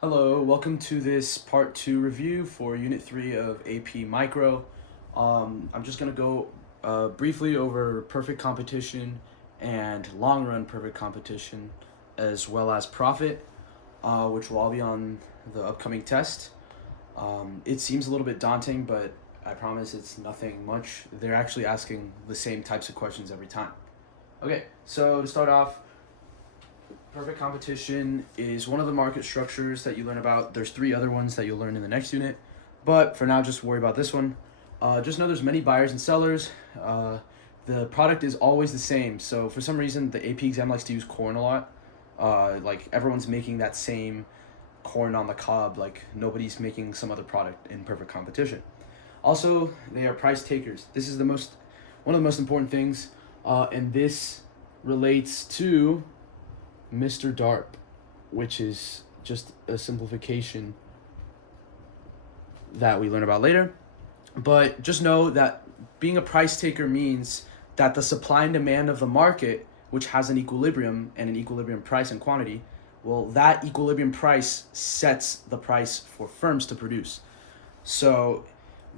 Hello, welcome to this part 2 review for Unit 3 of AP Micro. I'm just going to go briefly over perfect competition and long run perfect competition, as well as profit, which will all be on the upcoming test. It seems a little bit daunting, but I promise it's nothing much. They're actually asking the same types of questions every time. Okay, so to start off, perfect competition is one of the market structures that you learn about. There's 3 other ones that you'll learn in the next unit, but for now, just worry about this one. Just know there's many buyers and sellers. The product is always the same. So for some reason, the AP exam likes to use corn a lot. Like everyone's making that same corn on the cob. Like nobody's making some other product in perfect competition. Also, they are price takers. This is one of the most important things, and this relates to Mr. DARP, which is just a simplification that we learn about later. But just know that being a price taker means that the supply and demand of the market, which has an equilibrium and an equilibrium price and quantity, well, that equilibrium price sets the price for firms to produce. So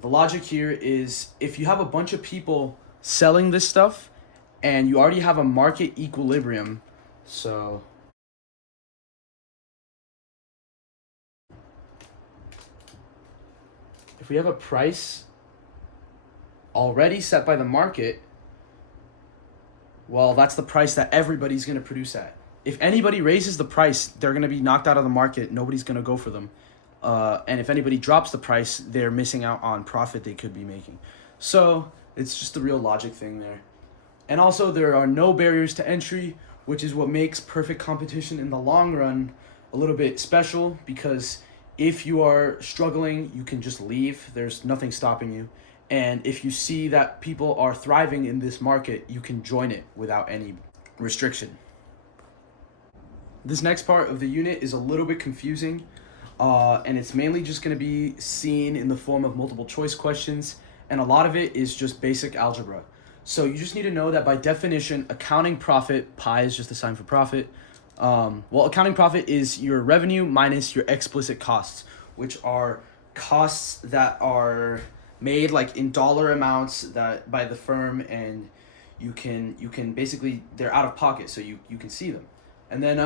the logic here is if you have a bunch of people selling this stuff and you already have a market equilibrium, so if we have a price already set by the market, well, that's the price that everybody's going to produce at. If anybody raises the price, they're going to be knocked out of the market. Nobody's going to go for them. And if anybody drops the price, they're missing out on profit they could be making. So it's just a real logic thing there. And also, there are no barriers to entry, which is what makes perfect competition in the long run a little bit special, because if you are struggling, you can just leave. There's nothing stopping you. And if you see that people are thriving in this market, you can join it without any restriction. This next part of the unit is a little bit confusing, and it's mainly just going to be seen in the form of multiple choice questions, and a lot of it is just basic algebra. So you just need to know that by definition, accounting profit, pi is just a sign for profit. Accounting profit is your revenue minus your explicit costs, which are costs that are made like in dollar amounts that by the firm, and you can basically, they're out of pocket, so you can see them. And then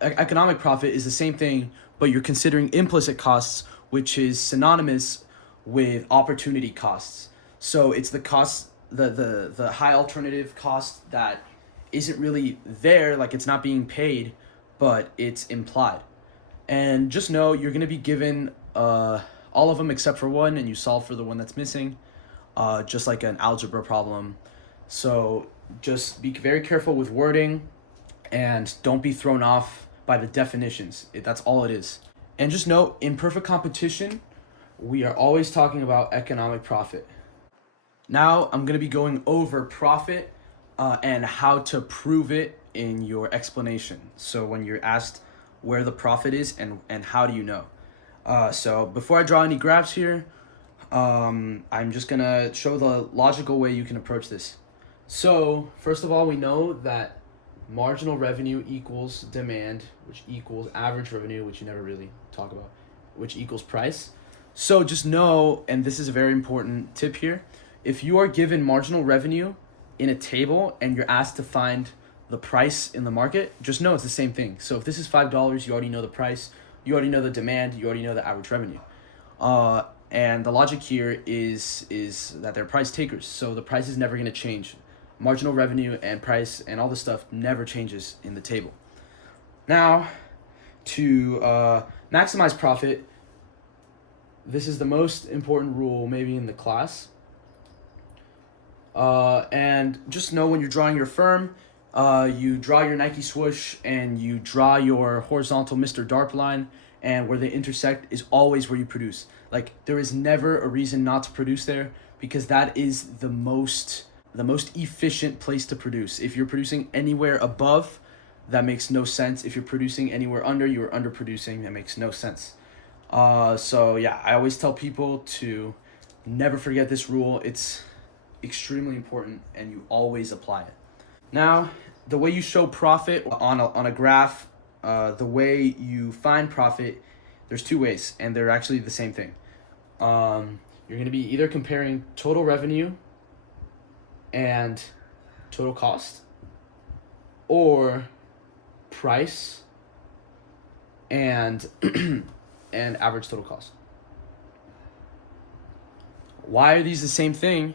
economic profit is the same thing, but you're considering implicit costs, which is synonymous with opportunity costs. So it's the cost, the high alternative cost that isn't really there, like it's not being paid, but it's implied. And just know you're going to be given all of them except for one, and you solve for the one that's missing, just like an algebra problem. So just be very careful with wording and don't be thrown off by the definitions. That's all it is. And just note, in perfect competition, we are always talking about economic profit. Now I'm going to be going over profit and how to prove it in your explanation. So when you're asked where the profit is and how do you know. So before I draw any graphs here, I'm just going to show the logical way you can approach this. So first of all, we know that marginal revenue equals demand, which equals average revenue, which you never really talk about, which equals price. So just know, and this is a very important tip here, if you are given marginal revenue in a table and you're asked to find the price in the market, just know it's the same thing. So if this is $5, you already know the price, you already know the demand, you already know the average revenue. And the logic here is that they're price takers, so the price is never going to change. Marginal revenue and price and all this stuff never changes in the table. Now, to maximize profit, this is the most important rule maybe in the class. And just know when you're drawing your firm, you draw your Nike swoosh and you draw your horizontal Mr. DARP line, and where they intersect is always where you produce. Like there is never a reason not to produce there, because that is the most efficient place to produce. If you're producing anywhere above, that makes no sense. If you're producing anywhere under, you're underproducing. That makes no sense. So yeah, I always tell people to never forget this rule. It's extremely important, and you always apply it. Now, the way you show profit on a graph the way you find profit, there's two ways, and they're actually the same thing. You're going to be either comparing total revenue and total cost, or price and and average total cost. Why are these the same thing?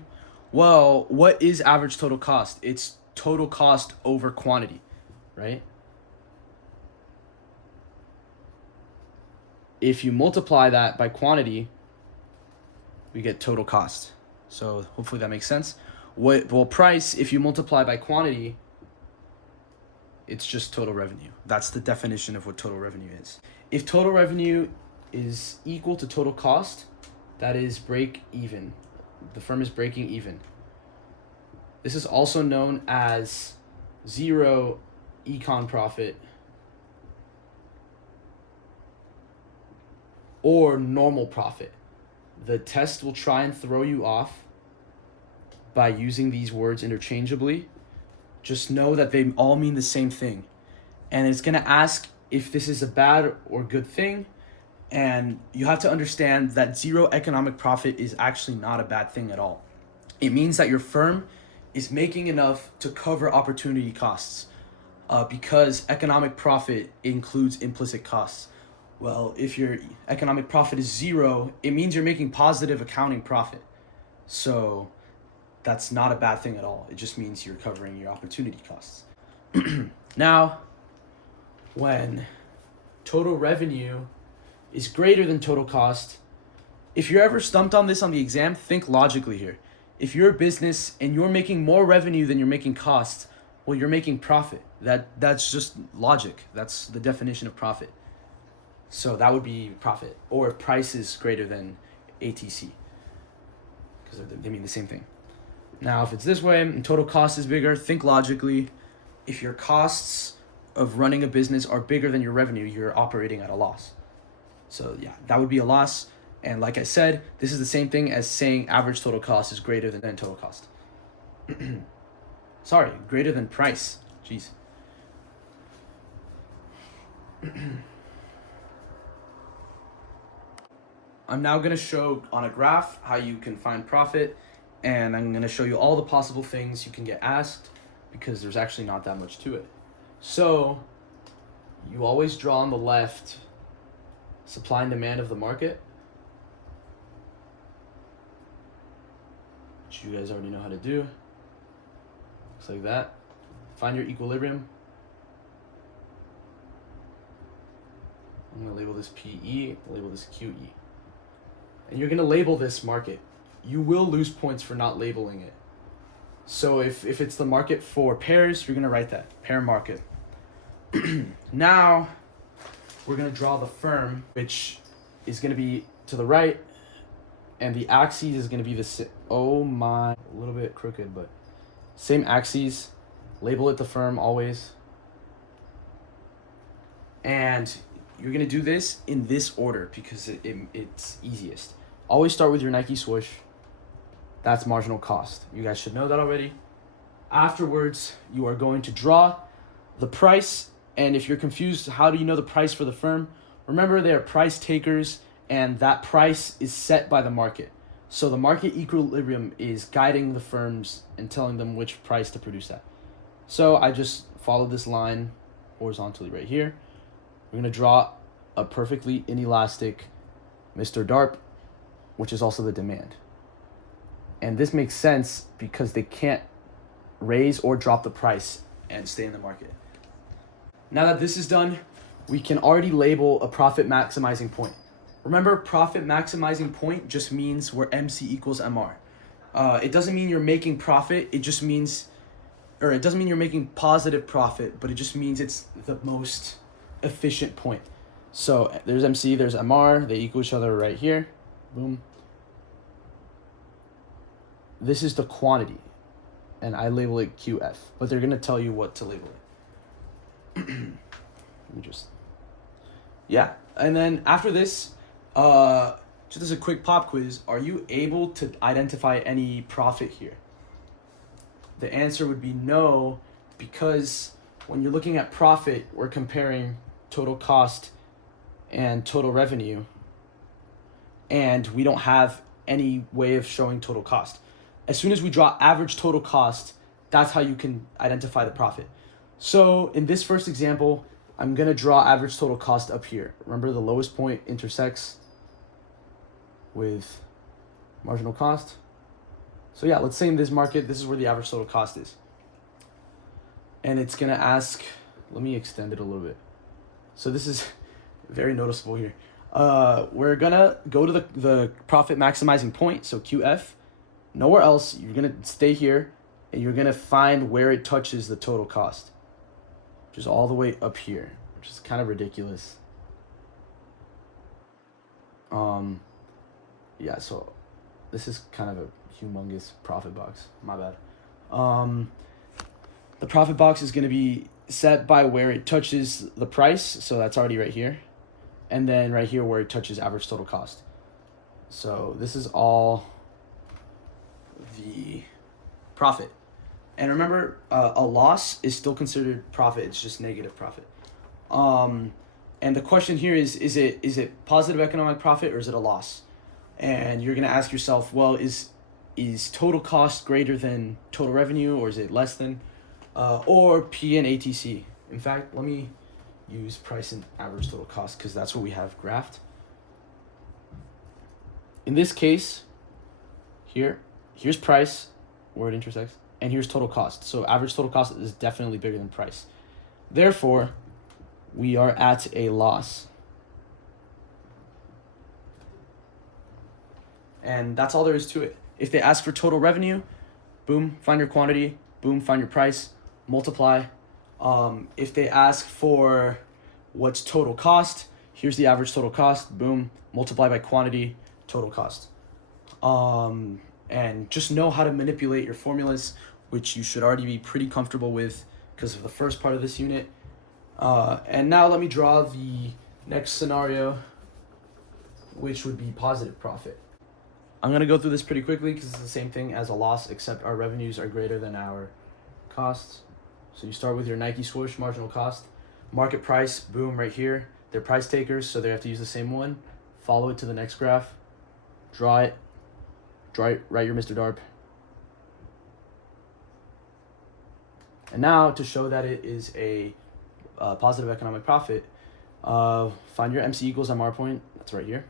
Well, what is average total cost? It's total cost over quantity, right? If you multiply that by quantity, we get total cost. So hopefully that makes sense. Well, price, if you multiply by quantity, it's just total revenue. That's the definition of what total revenue is. If total revenue is equal to total cost, that is break even. The firm is breaking even. This is also known as zero econ profit or normal profit. The test will try and throw you off by using these words interchangeably. Just know that they all mean the same thing. And it's going to ask if this is a bad or good thing. And you have to understand that zero economic profit is actually not a bad thing at all. It means that your firm is making enough to cover opportunity costs, because economic profit includes implicit costs. Well, if your economic profit is zero, it means you're making positive accounting profit. So that's not a bad thing at all. It just means you're covering your opportunity costs. Now, when total revenue is greater than total cost, if you're ever stumped on this on the exam, think logically here. If you're a business and you're making more revenue than you're making costs, well, you're making profit. That's just logic. That's the definition of profit. So that would be profit. Or if price is greater than ATC, because they mean the same thing. Now, if it's this way and total cost is bigger, think logically. If your costs of running a business are bigger than your revenue, you're operating at a loss. So yeah, that would be a loss. And like I said, this is the same thing as saying average total cost is greater than total cost. Sorry, greater than price. Jeez. I'm now going to show on a graph how you can find profit, and I'm going to show you all the possible things you can get asked, because there's actually not that much to it. So you always draw on the left supply and demand of the market, which you guys already know how to do. Looks like that. Find your equilibrium. I'm going to label this PE, label this QE. And you're going to label this market. You will lose points for not labeling it. So if it's the market for pairs, you're going to write that, pair market. Now, we're going to draw the firm, which is going to be to the right, and the axis is going to be the, a little bit crooked, but same axes. Label it the firm always. And you're going to do this in this order because it's easiest. Always start with your Nike swoosh. That's marginal cost. You guys should know that already. Afterwards, you are going to draw the price. And if you're confused, how do you know the price for the firm? Remember, they are price takers, and that price is set by the market. So the market equilibrium is guiding the firms and telling them which price to produce at. So I just followed this line horizontally right here. We're going to draw a perfectly inelastic Mr. DARP, which is also the demand. And this makes sense because they can't raise or drop the price and stay in the market. Now that this is done, we can already label a profit maximizing point. Remember, profit maximizing point just means where MC equals MR. It doesn't mean you're making profit. It doesn't mean you're making positive profit, but it just means it's the most efficient point. So there's MC, there's MR, they equal each other right here. Boom. This is the quantity, and I label it QF, but they're gonna tell you what to label it. And then after this, just as a quick pop quiz, are you able to identify any profit here? The answer would be no, because when you're looking at profit, we're comparing total cost and total revenue, and we don't have any way of showing total cost. As soon as we draw average total cost, that's how you can identify the profit. So in this first example, I'm going to draw average total cost up here. Remember, the lowest point intersects with marginal cost. So yeah, let's say in this market, this is where the average total cost is. And it's going to ask, let me extend it a little bit. So this is very noticeable here. We're going to go to the profit maximizing point, so QF. Nowhere else. You're going to stay here, and you're going to find where it touches the total cost, which is all the way up here, which is kind of ridiculous. Yeah, so this is kind of a humongous profit box. My bad. The profit box is going to be set by where it touches the price, so that's already right here. And then right here where it touches average total cost. So this is all the profit. And remember, a loss is still considered profit. It's just negative profit. And the question here is it positive economic profit or is it a loss? And you're going to ask yourself, well, is total cost greater than total revenue, or is it less than? Or P and ATC. In fact, let me use price and average total cost because that's what we have graphed. In this case, here's price, where it intersects, and here's total cost. So average total cost is definitely bigger than price. Therefore, we are at a loss. And that's all there is to it. If they ask for total revenue, boom, find your quantity, boom, find your price, multiply. If they ask for what's total cost, here's the average total cost, boom, multiply by quantity, total cost. And just know how to manipulate your formulas, which you should already be pretty comfortable with because of the first part of this unit. And now let me draw the next scenario, which would be positive profit. I'm going to go through this pretty quickly because it's the same thing as a loss, except our revenues are greater than our costs. So you start with your Nike swoosh, marginal cost, market price, boom, right here. They're price takers, so they have to use the same one. Follow it to the next graph. Draw it, write your Mr. Darp. And now to show that it is a positive economic profit, find your MC equals MR point. That's right here.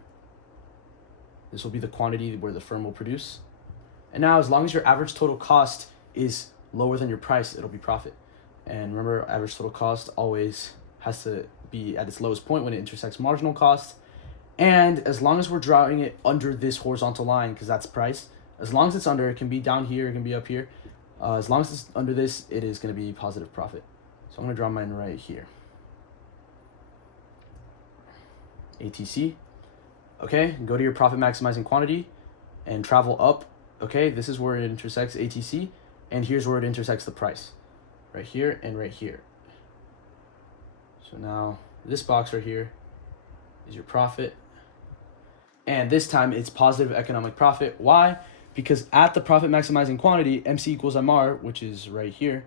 This will be the quantity where the firm will produce. And now as long as your average total cost is lower than your price, it'll be profit. And remember, average total cost always has to be at its lowest point when it intersects marginal cost. And as long as we're drawing it under this horizontal line, because that's price, as long as it's under, it can be down here, it can be up here. As long as it's under this, it is going to be positive profit. So I'm going to draw mine right here. ATC. Okay, go to your profit maximizing quantity and travel up. Okay, this is where it intersects ATC, and here's where it intersects the price. Right here and right here. So now this box right here is your profit. And this time it's positive economic profit. Why? Because at the profit maximizing quantity, MC equals MR, which is right here,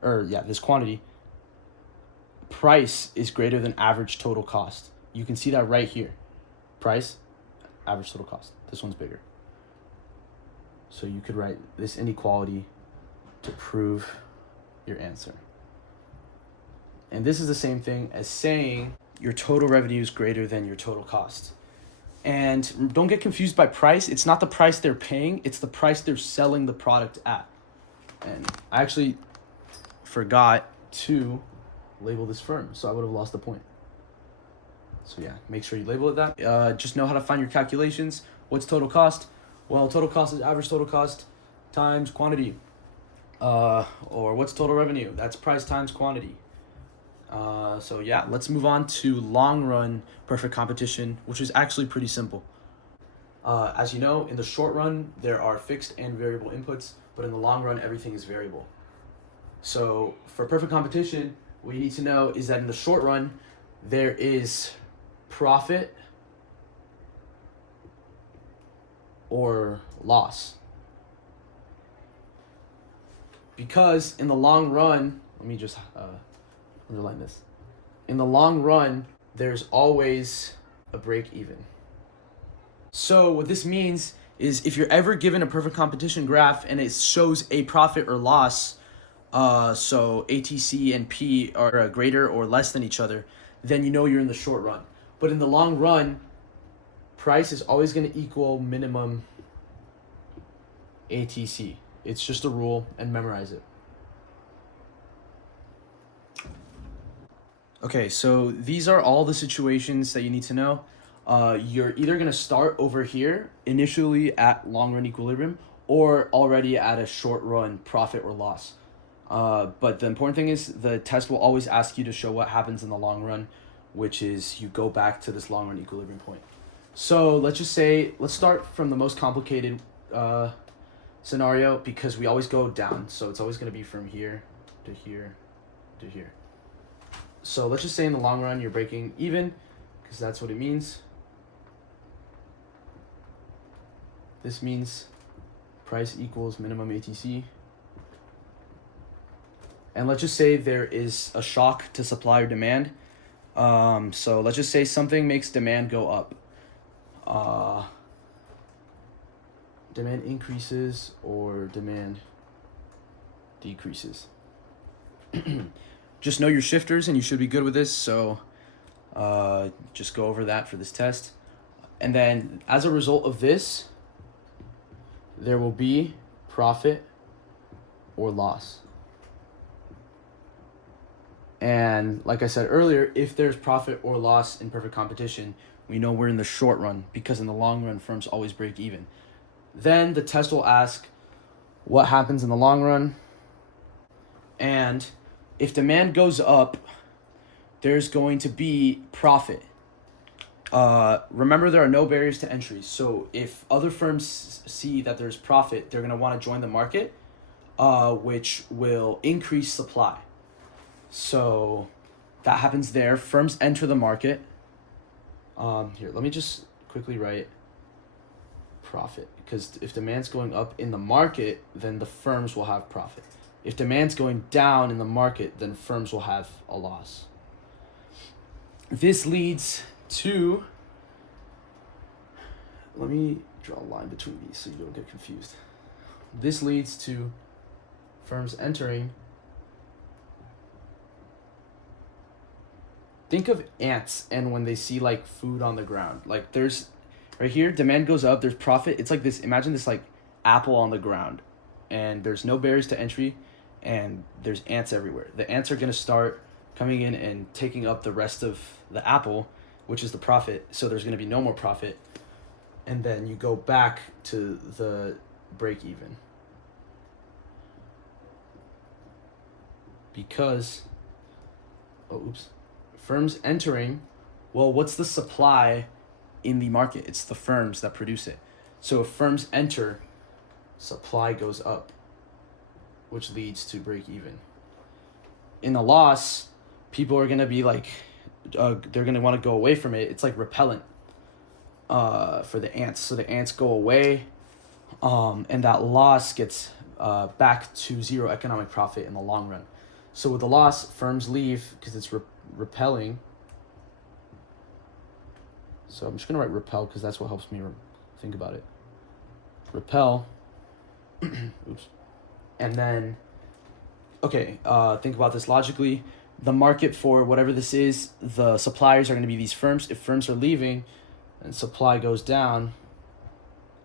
this quantity, price is greater than average total cost. You can see that right here. Price, average total cost. This one's bigger. So you could write this inequality to prove your answer. And this is the same thing as saying your total revenue is greater than your total cost. And don't get confused by price. It's not the price they're paying, it's the price they're selling the product at. And I actually forgot to label this firm, so I would have lost the point. So yeah, make sure you label it that. Just know how to find your calculations. What's total cost? Well, total cost is average total cost times quantity. Or what's total revenue? That's price times quantity. So yeah, let's move on to long run perfect competition, which is actually pretty simple. As you know, in the short run, there are fixed and variable inputs, but in the long run, everything is variable. So for perfect competition, what you need to know is that in the short run, there is profit or loss. Because in the long run, let me just underline this. In the long run, there's always a break even. So what this means is if you're ever given a perfect competition graph and it shows a profit or loss, so ATC and P are greater or less than each other, then you know you're in the short run. But in the long run, price is always going to equal minimum ATC. It's just a rule, and memorize it. Okay, so these are all the situations that you need to know. You're either going to start over here initially at long run equilibrium or already at a short run profit or loss. But the important thing is the test will always ask you to show what happens in the long run, which is you go back to this long run equilibrium point. So let's start from the most complicated scenario because we always go down. So it's always going to be from here to here to here. So let's just say in the long run you're breaking even because that's what it means. This means price equals minimum ATC. And let's just say there is a shock to supply or demand. So let's just say something makes demand go up. Demand increases or demand decreases. Just know your shifters and you should be good with this. So just go over that for this test. And then as a result of this, there will be profit or loss. And like I said earlier, if there's profit or loss in perfect competition, we know we're in the short run because in the long run, firms always break even. Then the test will ask what happens in the long run. And if demand goes up, there's going to be profit. Remember, there are no barriers to entry. So if other firms see that there's profit, they're going to want to join the market, which will increase supply. So that happens there. Firms enter the market. Here, let me just quickly write profit, because if demand's going up in the market, then the firms will have profit. If demand's going down in the market, then firms will have a loss. This leads to, let me draw a line between these so you don't get confused. This leads to firms entering. Think of ants and when they see like food on the ground. Like there's right here, demand goes up, there's profit. It's like this, imagine this like apple on the ground and there's no barriers to entry and there's ants everywhere. The ants are going to start coming in and taking up the rest of the apple, which is the profit. So there's going to be no more profit. And then you go back to the break even. Because, firms entering, well, what's the supply in the market? It's the firms that produce it. So if firms enter, supply goes up, which leads to break even. In the loss, people are going to be like, they're going to want to go away from it. It's like repellent for the ants. So the ants go away, and that loss gets back to zero economic profit in the long run. So with the loss, firms leave because it's repelling. So I'm just going to write repel because that's what helps me think about it. Repel. And then, think about this logically. The market for whatever this is, the suppliers are going to be these firms. If firms are leaving and supply goes down,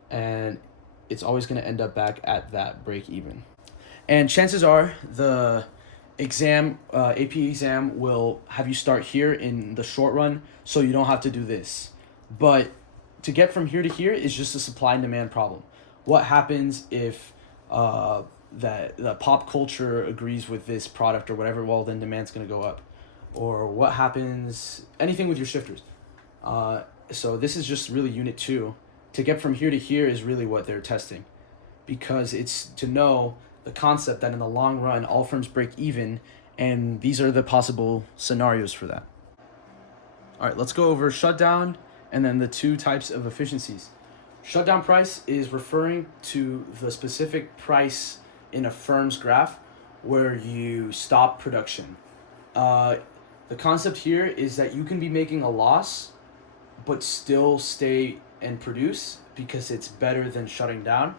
and it's always going to end up back at that break even. And chances are the AP exam will have you start here in the short run, so you don't have to do this. But to get from here to here is just a supply and demand problem. What happens if that the pop culture agrees with this product or whatever? Well, then demand's going to go up. Or what happens, anything with your shifters. So this is just really unit 2. To get from here to here is really what they're testing, because it's to know the concept that in the long run, all firms break even, and these are the possible scenarios for that. All right, let's go over shutdown and then the 2 types of efficiencies. Shutdown price is referring to the specific price in a firm's graph where you stop production. The concept here is that you can be making a loss, but still stay and produce because it's better than shutting down.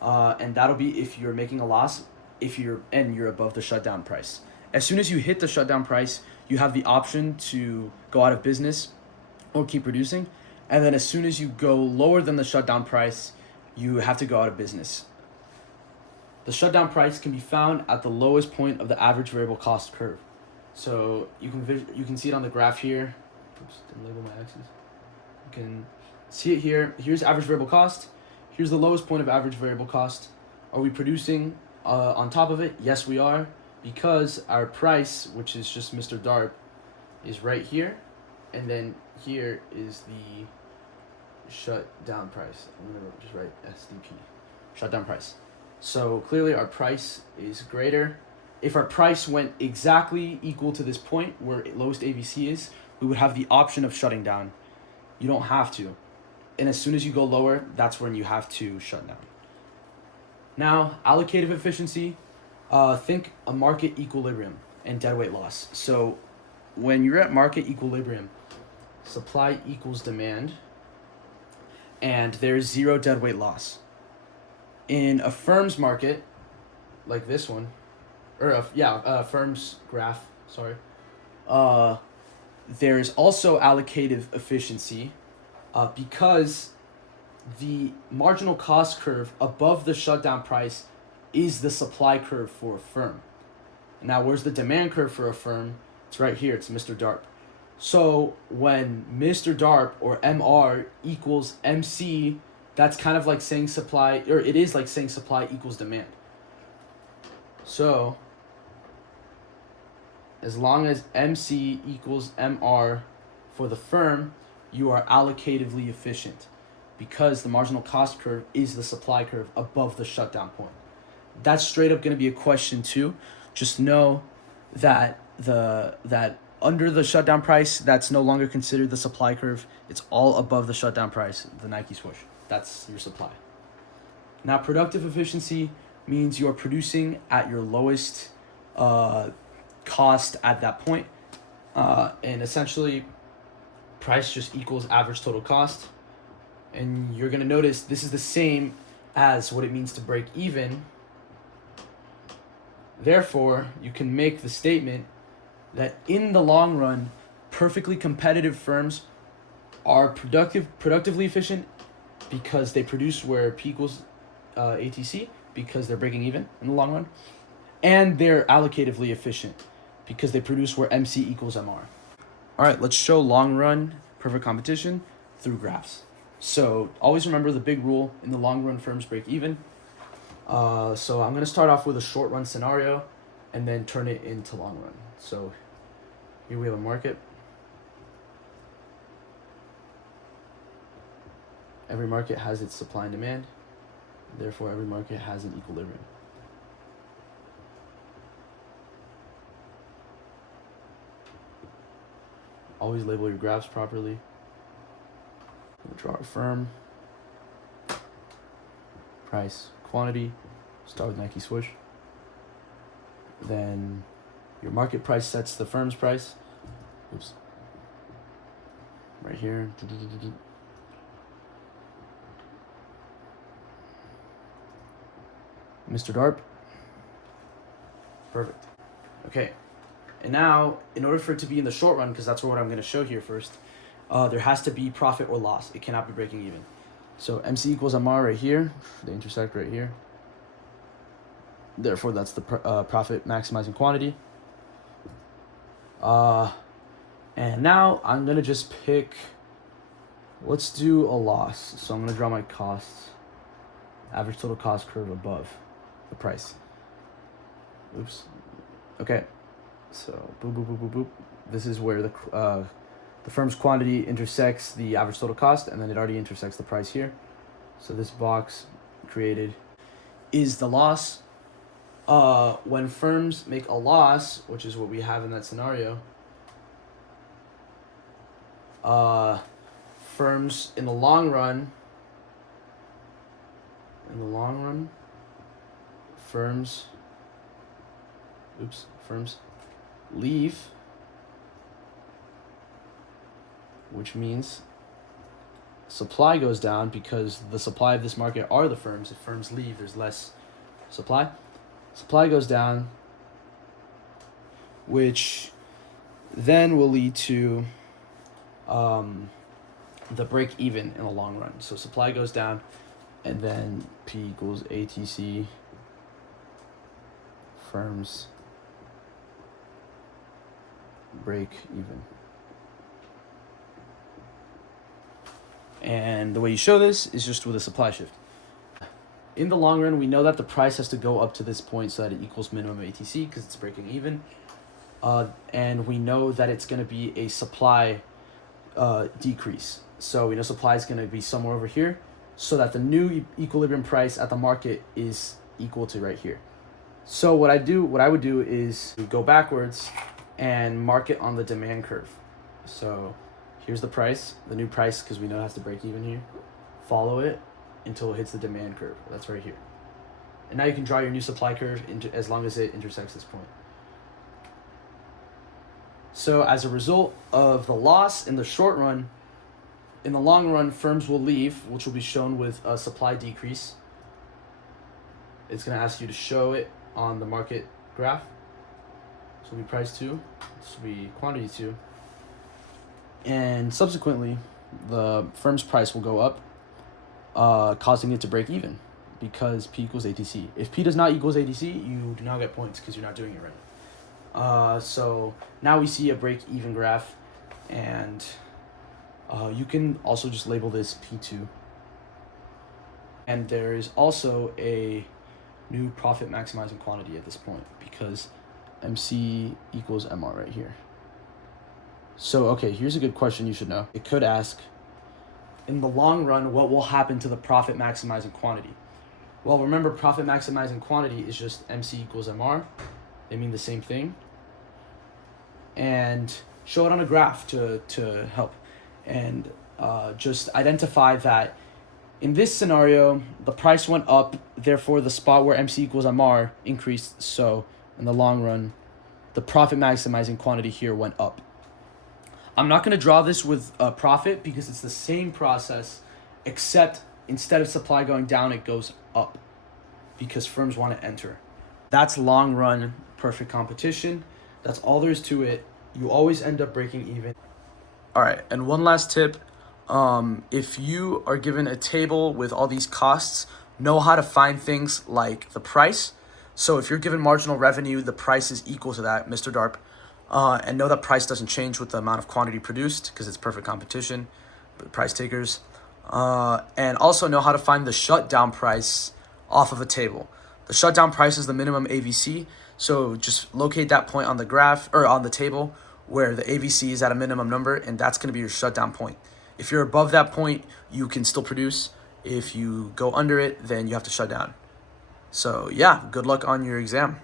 And that'll be if you're making a loss, if you're above the shutdown price. As soon as you hit the shutdown price, you have the option to go out of business or keep producing. And then as soon as you go lower than the shutdown price, you have to go out of business. The shutdown price can be found at the lowest point of the average variable cost curve. So you can see it on the graph here. Oops, didn't label my axes. You can see it here. Here's average variable cost. Here's the lowest point of average variable cost. Are we producing on top of it? Yes, we are, because our price, which is just Mr. DARP, is right here, and then here is the shutdown price. I'm gonna just write SDP, shutdown price. So clearly our price is greater. If our price went exactly equal to this point where lowest AVC is, we would have the option of shutting down. You don't have to. And as soon as you go lower, that's when you have to shut down. Now, allocative efficiency, think a market equilibrium and deadweight loss. So when you're at market equilibrium, supply equals demand, and there's zero deadweight loss. In a firm's market, like this one, or a firm's graph, sorry, there's also allocative efficiency because the marginal cost curve above the shutdown price is the supply curve for a firm. Now, where's the demand curve for a firm? It's right here. It's Mr. DARP. So when Mr. DARP or MR equals MC, that's kind of like saying supply, or it is like saying supply equals demand. So as long as MC equals MR for the firm, you are allocatively efficient because the marginal cost curve is the supply curve above the shutdown point. That's straight up going to be a question too. Just know that that under the shutdown price, that's no longer considered the supply curve. It's all above the shutdown price, the Nike swoosh. That's your supply. Now, productive efficiency means you're producing at your lowest cost at that point. And essentially, price just equals average total cost. And you're going to notice this is the same as what it means to break even. Therefore, you can make the statement that in the long run, perfectly competitive firms are productively efficient because they produce where P equals ATC, because they're breaking even in the long run, and they're allocatively efficient because they produce where MC equals MR. All right, let's show long run perfect competition through graphs. So always remember the big rule: in the long run, firms break even. So I'm going to start off with a short run scenario and then turn it into long run. So here we have a market. Every market has its supply and demand. Therefore, every market has an equilibrium. Always label your graphs properly. We'll draw our firm. Price, quantity. Start with Nike swoosh. Then your market price sets the firm's price. Oops. Right here. Mr. DARP. Perfect. Okay. And now, in order for it to be in the short run, because that's what I'm going to show here first, there has to be profit or loss. It cannot be breaking even. So MC equals MR right here. They intersect right here. Therefore, that's the profit maximizing quantity. And now I'm going to just pick, let's do a loss. So I'm going to draw my costs, average total cost curve above the price. Oops. Okay. So boop, boop, boop, boop, boop. This is where the firm's quantity intersects the average total cost, and then it already intersects the price here. So this box created is the loss. When firms make a loss, which is what we have in that scenario, firms in the long run, firms leave which means supply goes down because the supply of this market are the firms. If firms leave, there's less supply. Supply goes down, which then will lead to the break even in the long run. So supply goes down, and then P equals ATC firms break even. And the way you show this is just with a supply shift. In the long run, we know that the price has to go up to this point so that it equals minimum ATC because it's breaking even. And we know that it's going to be a supply decrease. So we know supply is going to be somewhere over here so that the new equilibrium price at the market is equal to right here. So what I would do is go backwards and mark it on the demand curve. So here's the price, the new price, because we know it has to break even here. Follow it until it hits the demand curve. That's right here. And now you can draw your new supply curve as long as it intersects this point. So as a result of the loss in the short run, in the long run, firms will leave, which will be shown with a supply decrease. It's going to ask you to show it on the market graph. This will be price 2. This will be quantity 2. And subsequently, the firm's price will go up, causing it to break even because P equals ATC. If P does not equals ATC, you do not get points because you're not doing it right. So now we see a break even graph, and you can also just label this P2. And there is also a new profit maximizing quantity at this point because MC equals MR right here. So, okay, here's a good question you should know. It could ask, in the long run, what will happen to the profit maximizing quantity? Well, remember, profit maximizing quantity is just MC equals MR. They mean the same thing. And show it on a graph to help. And just identify that in this scenario, the price went up, therefore the spot where MC equals MR increased. So in the long run, the profit maximizing quantity here went up. I'm not going to draw this with a profit because it's the same process, except instead of supply going down, it goes up because firms want to enter. That's long run perfect competition. That's all there is to it. You always end up breaking even. All right, and one last tip. If you are given a table with all these costs, know how to find things like the price. So if you're given marginal revenue, the price is equal to that, Mr. Darp. And know that price doesn't change with the amount of quantity produced because it's perfect competition, price takers. And also know how to find the shutdown price off of a table. The shutdown price is the minimum AVC. So just locate that point on the graph or on the table where the AVC is at a minimum number, and that's going to be your shutdown point. If you're above that point, you can still produce. If you go under it, then you have to shut down. So yeah, good luck on your exam.